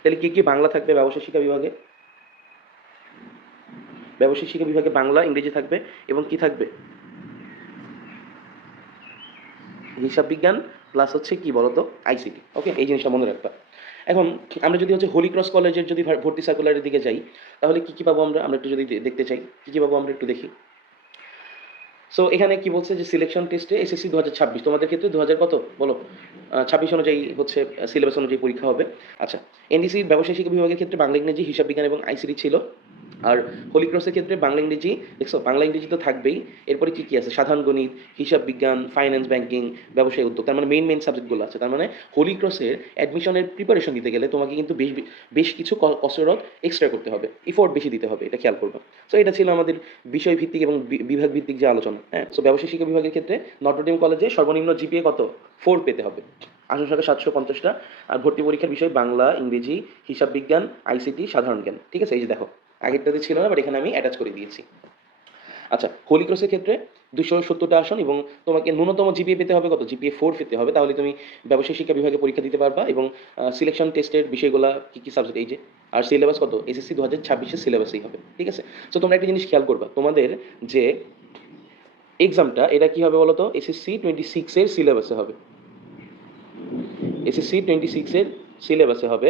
তাহলে কি কি বাংলা থাকবে ব্যবসায় শিক্ষা বিভাগে? ব্যবসায় শিক্ষা বিভাগে বাংলা, ইংরেজি থাকবে এবং কি থাকবে? হিসাব বিজ্ঞান প্লাস হচ্ছে কি বলতো, আইসিটি। ওকে, এই জিনিসটা মনে রাখবা। এখন আমরা যদি হচ্ছে হোলি ক্রস কলেজের যদি ভর্তি সার্কুলারের দিকে যাই, তাহলে কি কি পাবো আমরা? আমরা একটু যদি দেখতে চাই কি কি পাবো, আমরা একটু দেখি। সো এখানে কি বলছে যে সিলেকশন টেস্টে এসএসসি 2026, তোমাদের ক্ষেত্রে 2000 কত বলো, 26 অনুযায়ী হচ্ছে সিলেবাস অনুযায়ী পরীক্ষা হবে। আচ্ছা, এনডিসি ব্যবসায় শিক্ষা বিভাগের ক্ষেত্রে বাংলা, ইংরেজি, হিসাব বিজ্ঞান এবং আইসিটি ছিল। আর হোলি ক্রসের ক্ষেত্রে বাংলা, ইংরেজি, দেখছো বাংলা ইংরেজি তো থাকবেই। এরপরে কি কি আছে? সাধারণ গণিত, হিসাব বিজ্ঞান, ফাইন্যান্স, ব্যাংকিং, ব্যবসায় উদ্যোগ, তার মানে মেইন সাবজেক্টগুলো আছে। তার মানে হোলি ক্রসের অ্যাডমিশনের প্রিপারেশন দিতে গেলে তোমাকে কিন্তু বেশ বেশ কিছু কসরত এক্সট্রা করতে হবে, ইফোর্ট বেশি দিতে হবে, এটা খেয়াল করবে। সো এটা ছিল আমাদের বিষয় ভিত্তিক এবং বিভাগ ভিত্তিক যে আলোচনা। হ্যাঁ, সো ব্যবসায় শিক্ষা বিভাগের ক্ষেত্রে নটরডেম কলেজে সর্বনিম্ন জিপিএ কত? 4 পেতে হবে, আসন সংখ্যা 750টা। আর ভর্তি পরীক্ষার বিষয় বাংলা, ইংরেজি, হিসাব বিজ্ঞান, আইসিটি, সাধারণ জ্ঞান। ঠিক আছে, এই যে দেখো আগেরটাতে ছিল না, বাট এখানে আমি অ্যাটাচ করে দিয়েছি। আচ্ছা, হোলি ক্রসের ক্ষেত্রে 270টা আসন এবং তোমাকে ন্যূনতম জিপিএ পেতে হবে কত? জিপিএ 4 পেতে হবে, তাহলে তুমি ব্যবসায় শিক্ষা বিভাগে পরীক্ষা দিতে পারবা। এবং সিলেকশন টেস্টের বিষয়গুলো কি কি সাবজেক্ট, এই যে। আর সিলেবাস কত? এসএসসি 2026-এর সিলেবাসই হবে। ঠিক আছে, সো তোমরা একটা জিনিস খেয়াল করবা, তোমাদের যে এক্সামটা এটা কি হবে বলো তো? এসএসসি 26-এর সিলেবাসে হবে। এসএসসি 26-এর সিলেবাসে হবে।